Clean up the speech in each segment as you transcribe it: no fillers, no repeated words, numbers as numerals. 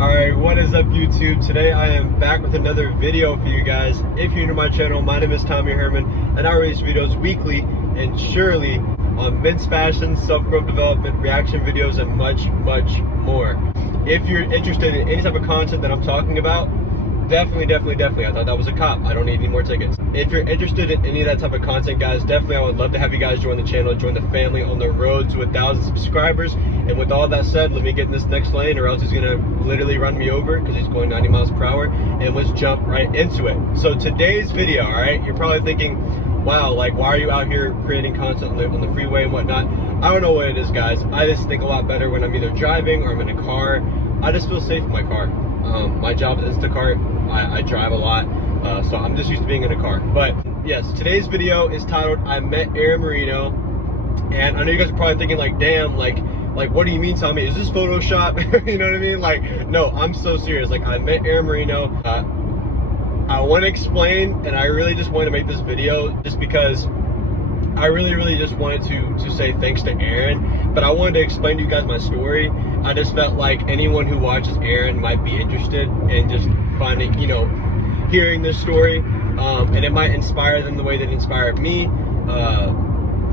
Alright, what is up YouTube? Today I am back with another video for you guys. If you're new to my channel, my name is Tommy Herman and I release videos weekly and surely on men's fashion, self-growth development, reaction videos, and much more. If you're interested in any type of content that I'm talking about, definitely. I thought that was a cop. I don't need any more tickets. If you're interested in any of that type of content, guys, definitely I would love to have you guys join the channel, join the family on the road to 1,000 subscribers. And with all that said, let me get in this next lane or else he's gonna literally run me over because he's going 90 miles per hour. And let's jump right into it. So today's video, all right, you're probably thinking, wow, like why are you out here creating content on the freeway and whatnot? I don't know what it is, guys. I just think a lot better when I'm either driving or I'm in a car. I just feel safe in my car. My job is Instacart. I drive a lot, so I'm just used to being in a car. But yes, today's video is titled I Met Aaron Marino. And I know you guys are probably thinking like, damn, like what do you mean, Tommy? Is this Photoshop? You know what I mean? Like, no, I'm so serious. Like, I met Aaron Marino. I want to explain, and I really just wanted to make this video just because I really just wanted to say thanks to Aaron, but I wanted to explain to you guys my story. I just felt like anyone who watches Aaron might be interested in just finding, you know, hearing this story, and it might inspire them the way that it inspired me.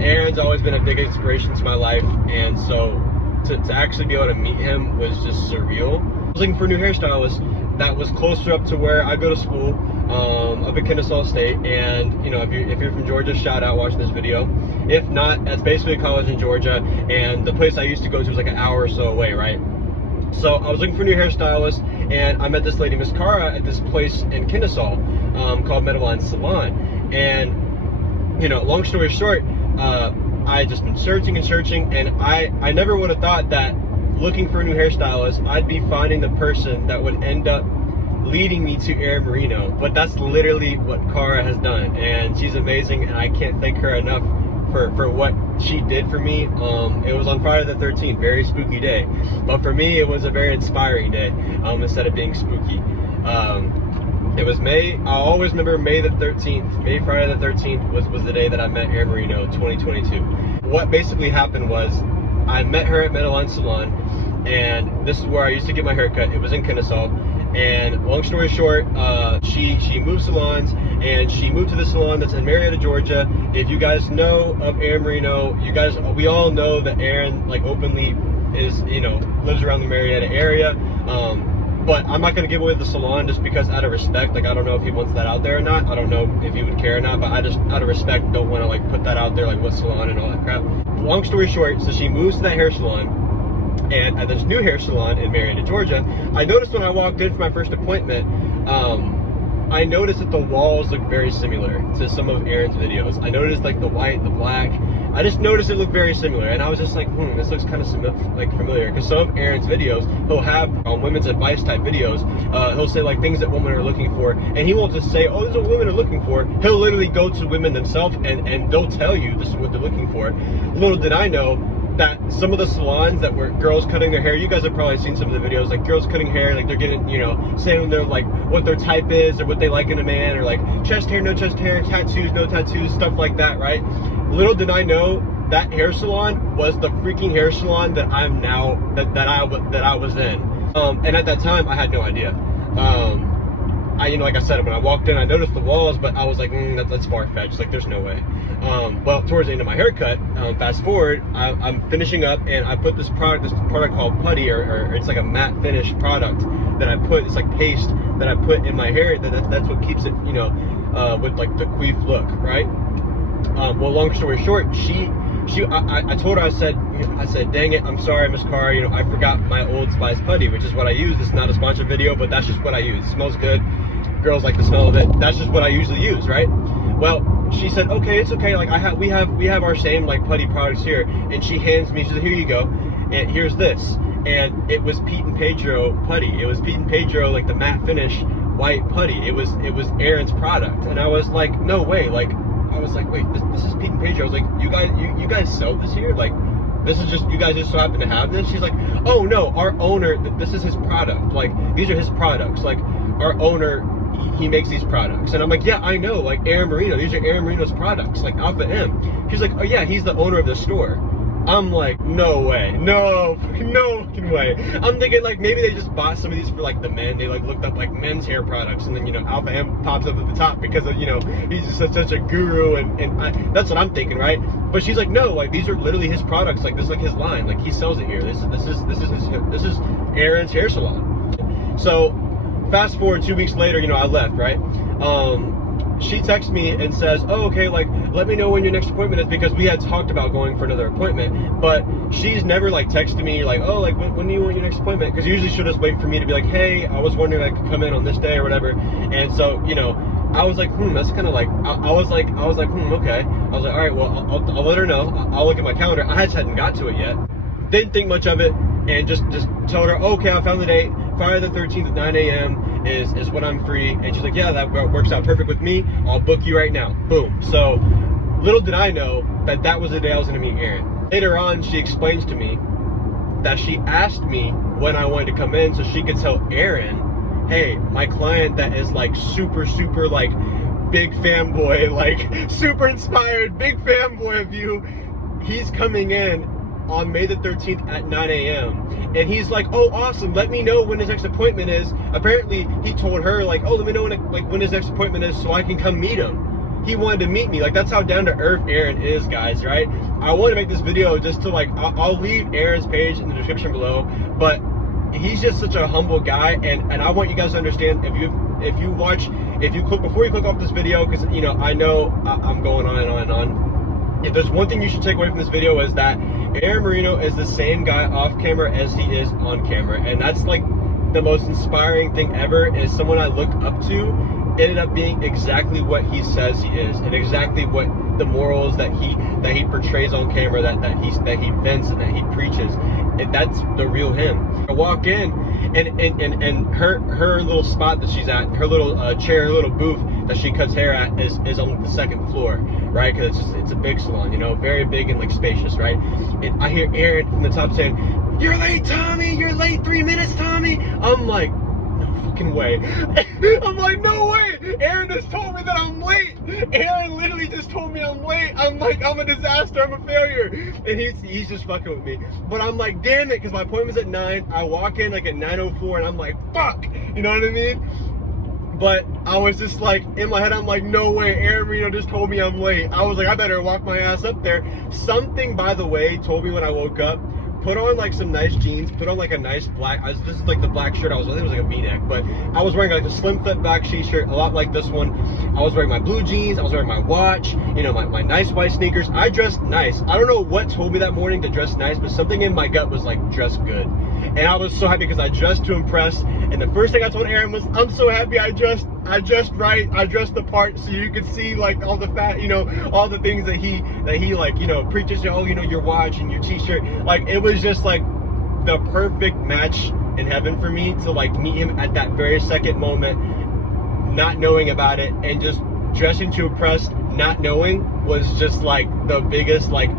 Aaron's always been a big inspiration to my life, and so to actually be able to meet him was just surreal. I was looking for a new hairstylist that was closer up to where I go to school, up in Kennesaw State. And you know, if you're from Georgia, shout out watching this video. If not, that's basically a college in Georgia, and the place I used to go to was like an hour or so away, right? So I was looking for a new hairstylist, and I met this lady, Miss Cara, at this place in Kennesaw called Met Aaron Marino. And you know, long story short, I just been searching, and I never would have thought that looking for a new hairstylist, I'd be finding the person that would end up leading me to Aaron Marino. But that's literally what Cara has done, and she's amazing, and I can't thank her enough for what she did for me. It was on Friday the 13th, very spooky day, but for me it was a very inspiring day, instead of being spooky. It was May. I always remember May the 13th. Friday the 13th was the day that I met Aaron Marino, 2022. What basically happened was I met her at Met Aaron Salon, and this is where I used to get my haircut. It was in Kennesaw, and long story short, she moved salons, and she moved to the salon that's in Marietta, Georgia. If you guys know of Aaron Marino, we all know that Aaron like openly is, you know, lives around the Marietta area. But I'm not going to give away the salon just because out of respect. Like, I don't know if he wants that out there or not. I don't know if he would care or not, but I just, out of respect, don't want to like put that out there, like what salon and all that crap. Long story short, so she moves to that hair salon, and at this new hair salon in Marietta, Georgia, I noticed when I walked in for my first appointment, I noticed that the walls look very similar to some of Aaron's videos. I noticed like the white, the black. I just noticed it looked very similar, and I was just like, this looks kind of familiar. Because some of Aaron's videos, he'll have women's advice type videos. He'll say like things that women are looking for, and he won't just say, oh, this is what women are looking for. He'll literally go to women themselves, and they'll tell you this is what they're looking for. Little did I know that some of the salons that were girls cutting their hair, you guys have probably seen some of the videos, like girls cutting hair, like they're getting, you know, saying they're like what their type is or what they like in a man, or like chest hair, no chest hair, tattoos, no tattoos, stuff like that, right? Little did I know that hair salon was the freaking hair salon that I'm now, that I was in. And at that time I had no idea. You know, like I said, when I walked in, I noticed the walls, but I was like, that's far-fetched. Like, there's no way. Well, towards the end of my haircut, fast forward, I'm finishing up, and I put this product called putty, or it's like a matte finish product that I put. It's like paste that I put in my hair. That's what keeps it, you know, with like the queef look, right? Well, long story short, I told her, I said, dang it, I'm sorry, Miss Cara, you know, I forgot my Old Spice putty, which is what I use. It's not a sponsored video, but that's just what I use. It smells good. Girls like the smell of it. That's just what I usually use, right? Well, she said, okay, it's okay. Like we have our same like putty products here, and she hands me. She said, here you go, and here's this. And it was Pete and Pedro putty. It was Pete and Pedro, like the matte finish white putty. It was Aaron's product, and I was like, no way. Like, I was like, wait, this is Pete and Pedro. I was like, you guys sell this here? Like, this is just, you guys just so happen to have this? She's like, oh no, our owner, this is his product. Like, these are his products. Like, our owner, he makes these products. And I'm like, yeah, I know, like Aaron Marino, these are Aaron Marino's products, like Alpha M. She's like, oh yeah, he's the owner of the store. I'm like, no way, no fucking way. I'm thinking like maybe they just bought some of these for like the men. They like looked up like men's hair products, and then, you know, Alpha M pops up at the top because of, you know, he's just such a guru, and that's what I'm thinking, right? But she's like, no, like these are literally his products, like this is like his line, like he sells it here. This is Aaron's hair salon. So fast forward 2 weeks later, you know, I left, right? She texts me and says, oh, okay, like, let me know when your next appointment is, because we had talked about going for another appointment, but she's never, like, texted me, like, oh, like, when do you want your next appointment? Because usually she'll just wait for me to be like, hey, I was wondering if I could come in on this day or whatever. And so, you know, I was like, that's kind of like, I was like, okay. I was like, all right, well, I'll let her know. I'll look at my calendar. I just hadn't got to it yet. Didn't think much of it, and just told her, okay, I found the date. Friday the 13th at 9 a.m. is when I'm free. And she's like, yeah, that works out perfect with me. I'll book you right now. Boom. So little did I know that was the day I was going to meet Aaron. Later on, she explains to me that she asked me when I wanted to come in so she could tell Aaron, hey, my client that is like super like big fanboy, like super inspired, big fanboy of you, he's coming in on May the 13th at 9 a.m. And he's like, oh, awesome, let me know when his next appointment is. Apparently, he told her, like, oh, let me know when his next appointment is so I can come meet him. He wanted to meet me. Like, that's how down to earth Aaron is, guys, right? I want to make this video just to, like, I'll leave Aaron's page in the description below, but he's just such a humble guy, and I want you guys to understand, if you click, before you click off this video, because, you know, I know I'm going on and on and on. If there's one thing you should take away from this video is that Aaron Marino is the same guy off camera as he is on camera, and that's like the most inspiring thing ever. Is someone I look up to ended up being exactly what he says he is, and exactly what the morals that he portrays on camera, that he vents and that he preaches. And that's the real him. I walk in, and her little spot that she's at, her little chair, her little booth that she cuts hair at is on the second floor, right? Because it's a big salon, you know, very big and like spacious, right? And I hear Aaron from the top saying, "You're late, Tommy. You're late 3 minutes, Tommy." I'm like, no fucking way. I'm like, no way. Aaron just told me that I'm late. Aaron literally just told me I'm late. I'm like, I'm a disaster. I'm a failure. And he's just fucking with me. But I'm like, damn it, because my appointment's at 9. I walk in like at 9:04, and I'm like, fuck. You know what I mean? But I was just like, in my head, I'm like, no way, Aaron Marino just told me I'm late. I was like, I better walk my ass up there. Something, by the way, told me when I woke up, put on like some nice jeans, put on like a nice black, this is like the black shirt I think it was like a V-neck, but I was wearing like a slim fit back t-shirt, a lot like this one. I was wearing my blue jeans, I was wearing my watch, you know, my nice white sneakers. I dressed nice. I don't know what told me that morning to dress nice, but something in my gut was like, dress good. And I was so happy because I dressed to impress. And the first thing I told Aaron was, I'm so happy I dressed right, I dressed the part, so you could see like all the fat, you know, all the things that he like, you know, preaches, oh, you know, your watch and your t-shirt. Like, it was just like the perfect match in heaven for me to like meet him at that very second moment, not knowing about it, and just dressing to impress, not knowing, was just like the biggest like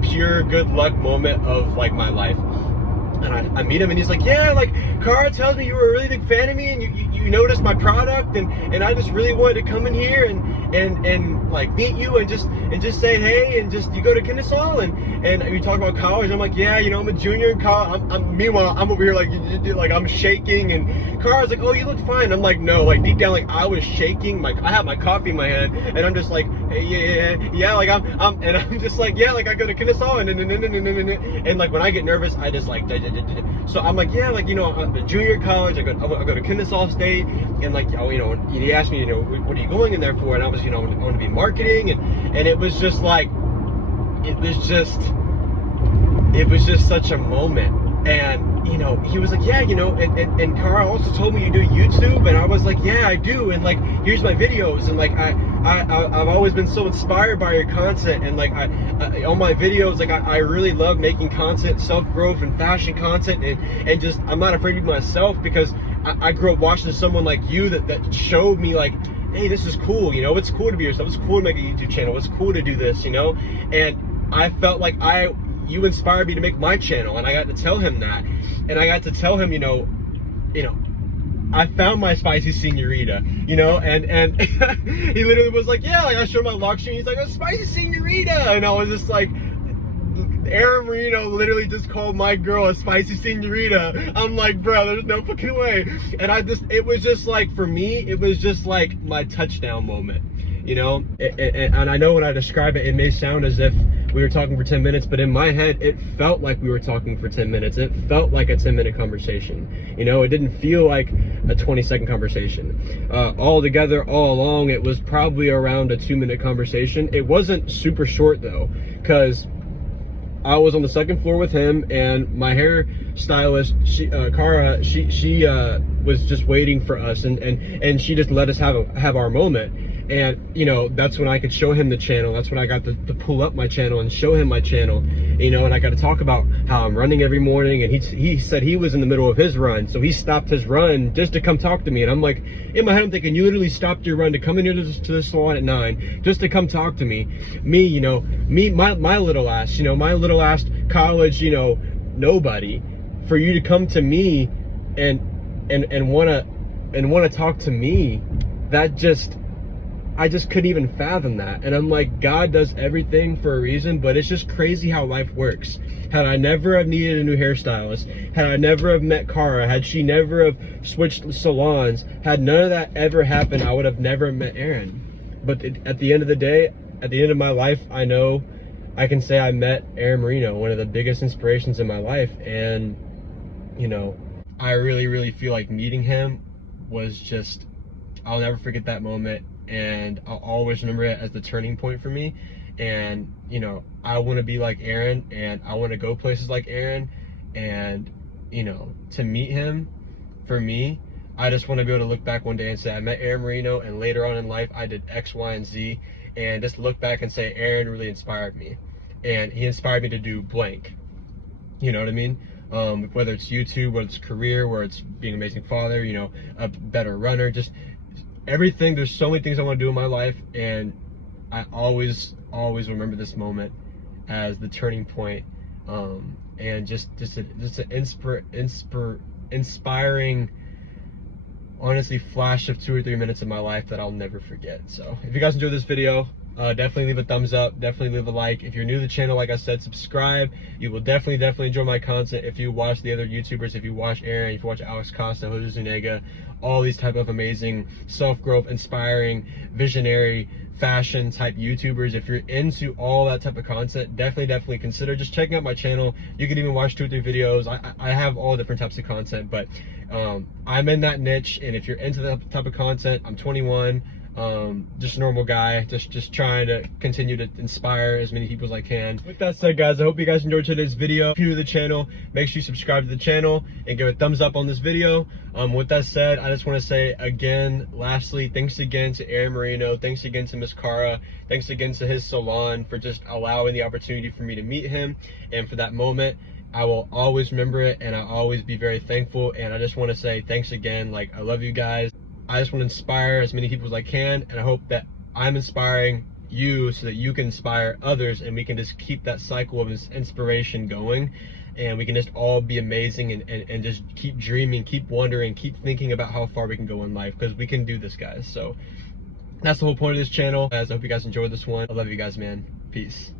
pure good luck moment of like my life. And I meet him, and he's like, yeah, like, Cara tells me you were a really big fan of me, and you noticed my product, and I just really wanted to come in here and like meet you and just say hey, and just, you go to Kennesaw, and you talk about college. I'm like, yeah, you know, I'm a junior in college. Meanwhile, I'm over here like I'm shaking, and Cara's like, oh, you look fine. I'm like, no, like deep down, like I was shaking, like I have my coffee in my hand, and I'm just like, hey, yeah, like I'm just like, yeah, like I go to Kennesaw, and like when I get nervous, I just like, so I'm like, yeah, like, you know, I'm a junior in college, I go to Kennesaw State, and like, oh, you know, he asked me, you know, what are you going in there for? And I was, you know, I want to be in marketing, and it was just like, it was just such a moment. And, you know, he was like, yeah, you know, and Cara also told me you do YouTube, and I was like, yeah, I do, and like, here's my videos, and like, I've always been so inspired by your content, and like, on my videos, like, I really love making content, self-growth and fashion content, and just, I'm not afraid to be myself, because I grew up watching someone like you that showed me like, hey, this is cool, you know, it's cool to be yourself, it's cool to make a YouTube channel, it's cool to do this, you know, and I felt like you inspired me to make my channel, and I got to tell him that, and I got to tell him, you know, I found my spicy senorita, you know, and he literally was like, yeah, like I showed my lock screen, he's like, a spicy senorita, and I was just like, Aaron Marino literally just called my girl a spicy senorita. I'm like, bro, there's no fucking way. And it was just like, for me, it was just like my touchdown moment, you know? And I know when I describe it, it may sound as if we were talking for 10 minutes, but in my head, it felt like we were talking for 10 minutes. It felt like a 10-minute conversation. You know, it didn't feel like a 20-second conversation. All together, all along, it was probably around a 2-minute conversation. It wasn't super short though, because I was on the second floor with him, and my hairstylist, Cara, she was just waiting for us, and she just let us have our moment. And, you know, that's when I could show him the channel. That's when I got to pull up my channel and show him my channel, you know, and I got to talk about how I'm running every morning. And he said he was in the middle of his run, so he stopped his run just to come talk to me. And I'm like, in my head, I'm thinking, you literally stopped your run to come in here to the salon at 9 just to come talk to me. Me, you know, my little ass, you know, my little ass college, you know, nobody, for you to come to me and wanna talk to me, that just, I just couldn't even fathom that. And I'm like, God does everything for a reason, but it's just crazy how life works. Had I never have needed a new hairstylist, had I never have met Cara, had she never have switched salons, had none of that ever happened, I would have never met Aaron. But at the end of the day, at the end of my life, I know I can say I met Aaron Marino, one of the biggest inspirations in my life. And, you know, I really, really feel like meeting him was just, I'll never forget that moment. And I'll always remember it as the turning point for me. And, you know, I want to be like Aaron, and I want to go places like Aaron. And, you know, to meet him, for me, I just want to be able to look back one day and say, I met Aaron Marino, and later on in life, I did X, Y, and Z. And just look back and say, Aaron really inspired me. And he inspired me to do blank. You know what I mean? Whether it's YouTube, whether it's career, whether it's being an amazing father, you know, a better runner, just everything. There's so many things I want to do in my life, and I always remember this moment as the turning point, and just an inspiring, honestly, flash of 2 or 3 minutes of my life that I'll never forget. So if you guys enjoyed this video, definitely leave a thumbs up, definitely leave a like. If you're new to the channel, like I said, subscribe. You will definitely enjoy my content if you watch the other YouTubers, if you watch Aaron, if you watch Alex Costa, Jose Zuniga, all these type of amazing self-growth, inspiring, visionary, fashion type YouTubers. If you're into all that type of content, definitely consider just checking out my channel. You can even watch 2 or 3 videos. I have all different types of content, but I'm in that niche. And if you're into that type of content, I'm 21. Just a normal guy, just trying to continue to inspire as many people as I can. With that said, guys, I hope you guys enjoyed today's video. If you're new to the channel, make sure you subscribe to the channel and give a thumbs up on this video. With that said, I just want to say again, lastly, thanks again to Aaron Marino, thanks again to Miss Cara, thanks again to his salon for just allowing the opportunity for me to meet him, and for that moment. I will always remember it, and I'll always be very thankful. And I just want to say thanks again. Like, I love you guys. I just want to inspire as many people as I can, and I hope that I'm inspiring you so that you can inspire others, and we can just keep that cycle of inspiration going, and we can just all be amazing, and just keep dreaming, keep wondering, keep thinking about how far we can go in life, because we can do this, guys. So that's the whole point of this channel, guys. I hope you guys enjoyed this one. I love you guys, man. Peace.